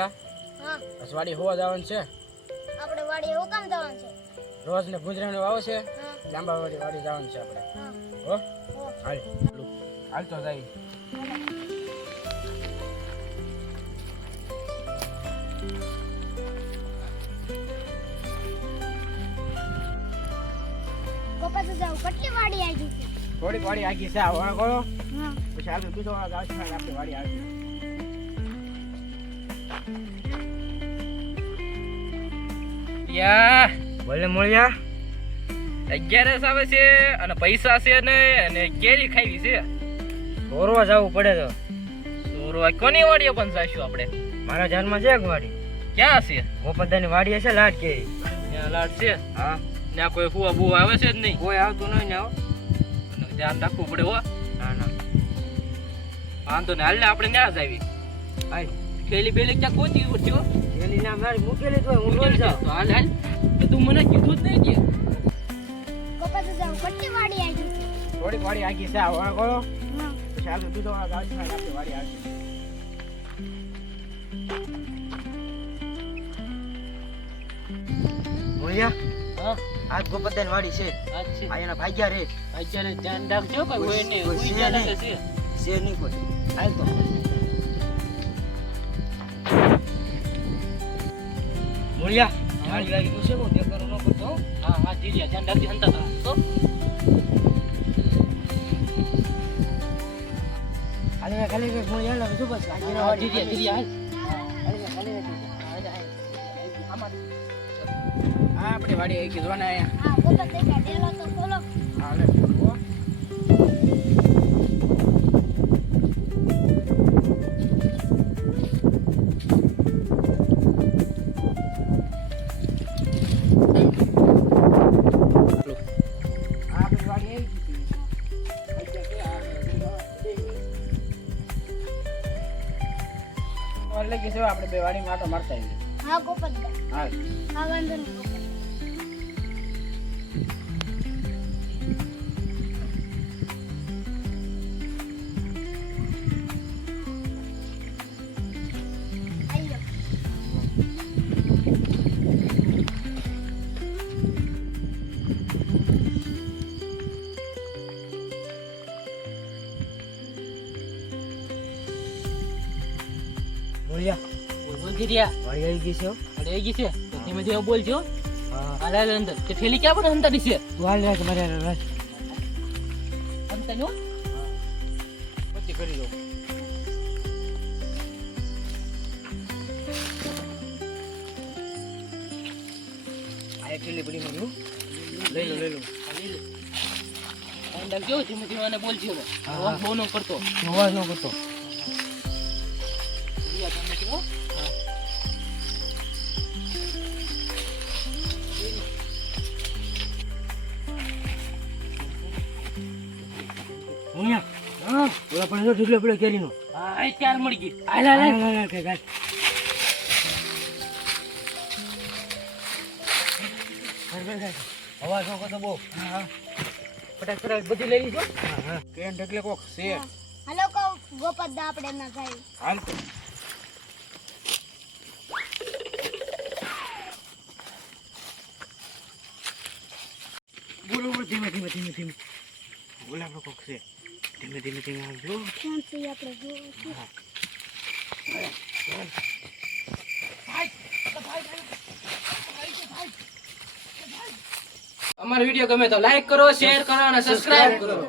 ભલા હા બસ વાડી હોવા જવાનું છે. આપણે વાડી એવું કામ જવાનું છે? રોજ ને ભૂંજરાને વાવો છે. હા જાંબાવાડી વાડી જવાનું છે આપણે. હા હો હો હાલ હાલ તો જાય. કપાસ જાવ કેટલી વાડી આવી છે? થોડીક વાડી આગી છે. આ વણ કરો હા પછી આગળ બીજો વાળા આવશે ને આપણી વાડી આવશે. યા બોલે મળ્યા 11 આવે છે અને પૈસા છે ને અને કેરી ખાવી છે. દોરવા જવું પડે તો. સોરવા કોની વાડીએ પણ જાશું આપણે? મારા ધ્યાનમાં છે એક વાડી. ક્યાં છે? ગોપદાની વાડી હશે લાટ કેરી. ત્યાં લાડ છે. હા ત્યાં કોઈ ફુવા બુવા આવે છે જ નહીં. કોઈ આવતું નહીં ને હો. અને ધ્યાન રાખવું પડે હો. ના ના વાંધો ને હાલ ને આપણે ત્યાં જ આવી. હાલ પેલી પેલી ક્યાં ગોતી ઉઠ્યો? પેલી ના મારી મૂકેલી તો હું રોજ જાઉં. તો હાલ હાલ તો તું મને કીધું જ નહીં કે કપાસ જાવ કેટલી વાડી આવી છે? થોડીક વાડી આગી છે. આ વણ કરો હા પછી આગળ બીજો વાળા આવશે ને આપણી વાડી આવશે. મળ્યા હા આજ ગોપદાની વાડી છે. આજ છે. આ એના ભાગ્યા રે અત્યારે ધ્યાન રાખજો કોઈ હોય ને કોઈ ઉઈ છે ગયા નહીં. છે. છે નહીં કોઈ. હાલ તો મળ્યા વાડી આવી ગયું છે. બહુ દેખાડો ન કરતો હો. હા હા જીજ્યા ધ્યાન રાખજો હંતા તો હાલે ખાલી એક મળ્યા ને શું બસ આગી ના વાડી જીજ્યા જીજ્યા હા આપણી વાડી આવી ગઈ. જો ને અહીંયા હા કપાસ દેખા ડેલો તો ખોલો. હાલે હો. આપણી વાડી આવી ગઈ છે. લગી છે આપણે બે વાડી માટો મારતા આવીએ. હા કપાસ દા હાલ હા વાંધો નહીં કપાસ. આઈ લો. મળ્યા બોલ જીજ્યા વાડી આવી ગઈ છે હો. અરે એ ગઈ છે તો ધીમે ધીમે બોલજો. હા હાલ હાલ અંદર તે થેલી ક્યાં પણ હંતાડી છે? તું હાલ રાખ મારે રાખ. હંતાનો પછી કરી દો. આ એક થેલી પડી મળ્યું. લઈ લો લઈ લો. ધ્યાન રાખજો ધીમે ધીમે અને બોલજો. હા, અવાજ હા. બહુ ન કરતો. અવાજ ન કરતો. જીજ્યા તમે કહો. મુનિયા હા ઓલા પણ જો ઢીકલો પડ્યો કેરીનો. હા એ ચાર મળી ગઈ. હાલ હાલ હાલ હાલ હાલ હાલ. હાલ, હાલ, હાલ. અવાજ ન કરતો બહુ. હા હા ફટાક ફટાક બધી લઈ લીધો. હા હા કેન ઢગલે કોક છે. હાલો કહું ગોપાસ દા આપણે ના જાય. હાલ તો બોલો બોલો ધીમે ધીમે ધીમે ધીમે બોલા આપણો કોક છે. ધીમે ધીમે ધીમે આવજો. ક્યાં છે આપણે જોવું? અમારો વિડીયો ગમે તો લાઈક કરો, શેર કરો અને સબસ્ક્રાઇબ કરો.